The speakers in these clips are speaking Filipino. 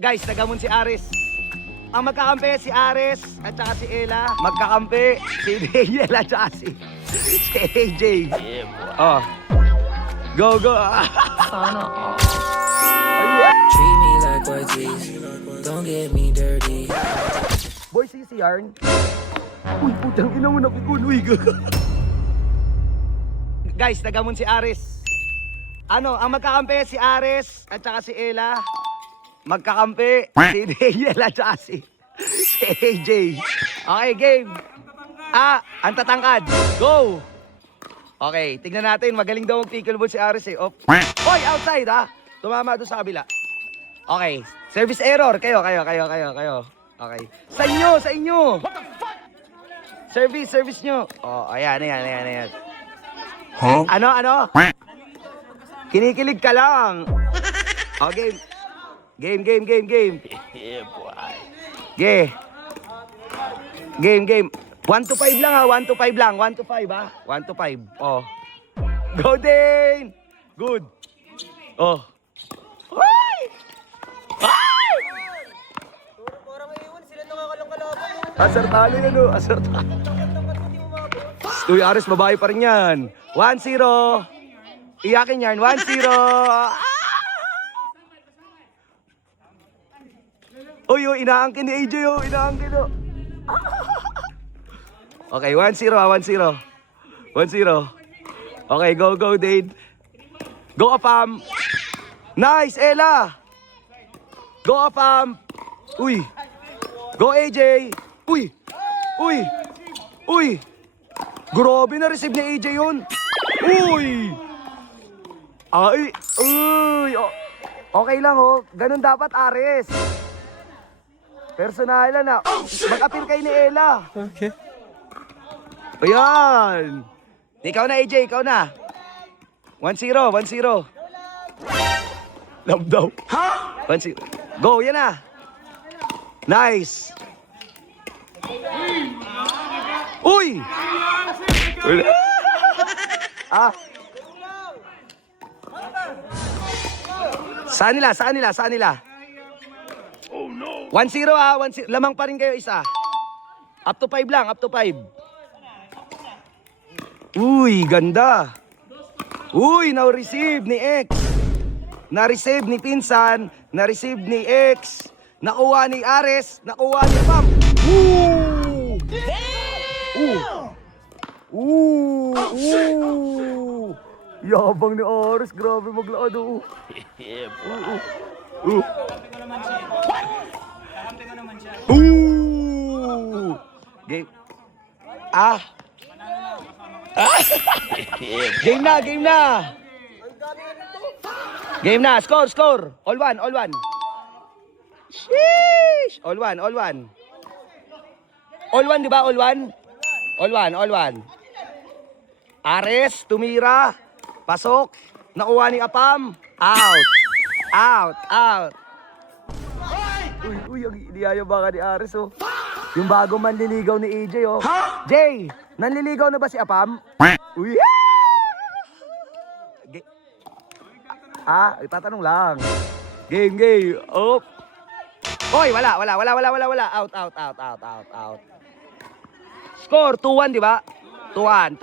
Guys, nagamon si Aris. Ang magkakampi si Aris at saka si Ella. Magkakampi si Daniel at saka si AJ. Oh. Go, go. Treat me like white tees, don't get me dirty. Boy, si Yarn. Uy, putang ina mo napikun. Uy, guys, nagamon si Aris. Ano, ang magkakampi si Aris at saka si Ella. Magkakampi si Daniel at saka si AJ. Okay, game. Ang tatangkad. Go! Okay, tignan natin. Magaling daw mag-pickleball si Aris eh. Hoy, outside ha. Tumama doon sa kabila. Okay, service error. Kayo. Okay. Sa inyo. What the fuck? Service nyo. Oh, ayan. Huh? Ano? Kinikilig ka lang. Okay. Game. Yeah, boy. Game. 1 to 5 lang ha. 1 to 5 lang. 1 to 5 ha. 1 to 5. Oh. Go, Dane! Good. Oh. Asar talo yan o. Asar talo. Uy, Aris, babae pa rin yan. 1-0. Iyakin yan. 1-0. Uy, inaangkin ni AJ o. Inaangkin o. Okay, 1-0 1-0. 1-0. Okay, go, Dade. Go, Apam. Nice, Ella. Go, Apam. Uy. Go, AJ. Uy. Grabe na receive ni AJ yun. Uy. Okay lang oh. Ganun dapat, Ares. Personalan na. Mag-appeal kayo ni Ella. Okay. Ayan. Ikaw na, AJ. Ikaw na. 1-0. Love daw. Ha? 1-0. Go, yan na. Nice. Uy! Saan nila? Oh no. 1-0 1-0. Lamang pa rin kayo isa. Up to 5 lang, up to 5. Uy, ganda. Uy, na-receive ni X. Na-receive ni Pinsan. Na-receive ni X. Nakuha ni Ares. Nakuha ni Pam. Yabang ni Ares. Grabe maglakad. Yeah, boy. Game. Game na. Score. All one. Sheesh. All one. All one, di ba? All one. Ares, tumira. Pasok. Nakuha ni Apam. Out. Uy, ang iniyayabangan ni Ares, oh. Yung bago manliligaw ni AJ, oh. Jay, nanliligaw na ba si Apam? Uy. Itatanong lang. Game. Up. Hoy, wala. Out. Score 2-1, di ba? 2-1.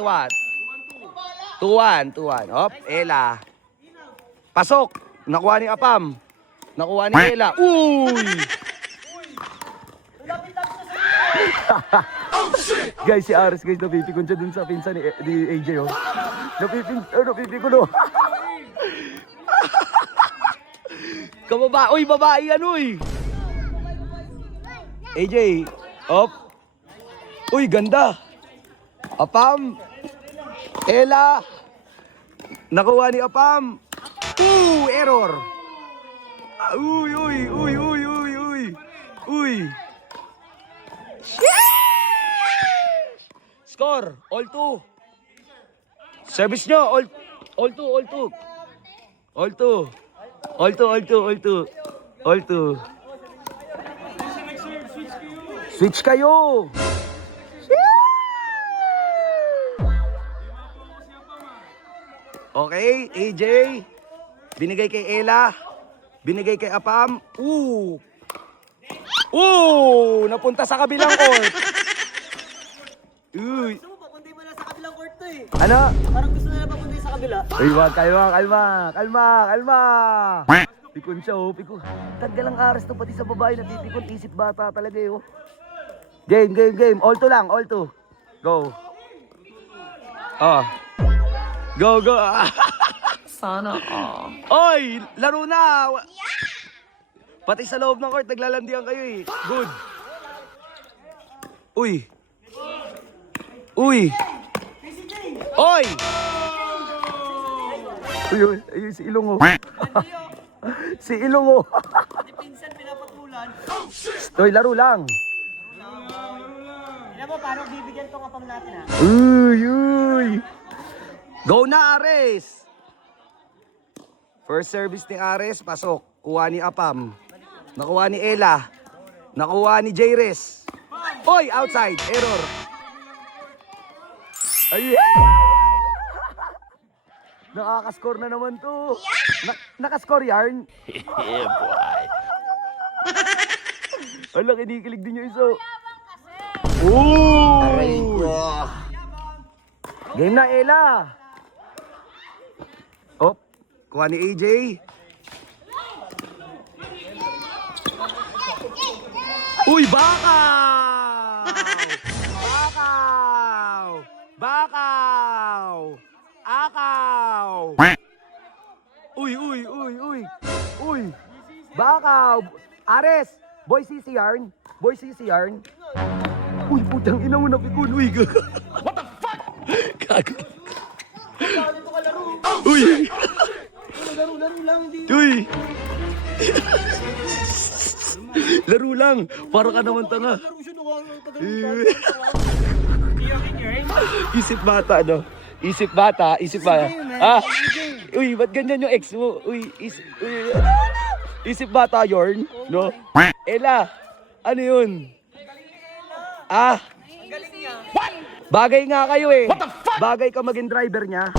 Op, Ella. Pasok. Nakuha ni Apam. Nakuha ni Ella. Uy! Guys, si Ares, guys, napipikon siya dun sa pinsan ni AJ, oh. Napipikon, oh. Uy, babae yan, uy. AJ, op. Uy, ganda. Apam. Ella. Nakuha ni Apam. Error. Uy. Score, all 2. Service nyo, all 2. Switch kayo. Okay, AJ. Binigay kay Ella. Binigay kay Apam. Napunta sa kabilang court. Uy. Gusto mo, papunta mo na sa kabilang court to eh. Ano? Parang gusto na papunta sa kabila. Uy, wag, kalma. Pikon siya, oh, pikon. Tanggal ang aras to, pati sa babae natipikon. Isip bata talaga, eh, oh. Game. All to lang, all to. Go. Go. Sana all. Oy, laro na. Pati sa loob ng court, naglalandian kayo, eh. Good. Uy. Oy. Ayun, si Ilong, oh. Si Ilong, oh. Pinsan pinapatulan. Oy, laro lang. Alam mo, paano bibigyan tong Apam natin ha? Uy. Go na, Ares. First service ni Ares, pasok. Kuha ni Apam. Nakuha ni Ella. Nakuha ni Jayres. Oy, outside. Error. Ay, nakaka-score na naman to. Naka-score yarn. Yeah, boy. Ala, kinikilig din yung iso. Oh! Aray ko. Game na, Ella. Op, kuha ni AJ. Uy, bakaw! Akaw! Uy! Bakaw! Ares! Boy CC yarn! Uy, putang ina mo, napikon! Uy, gago! What the fuck? Gago! Uy! Laro lang, hindi. Uy! Laro lang! Para ka naman tanga! Laro siya, Isip bata, no? Isip bata. Ah! Uy, ba't ganyan yung ex mo? Uy, isip bata, Yorn, no? Ella, ano yun? Ah! Bagay nga kayo, eh. Bagay ka maging driver niya.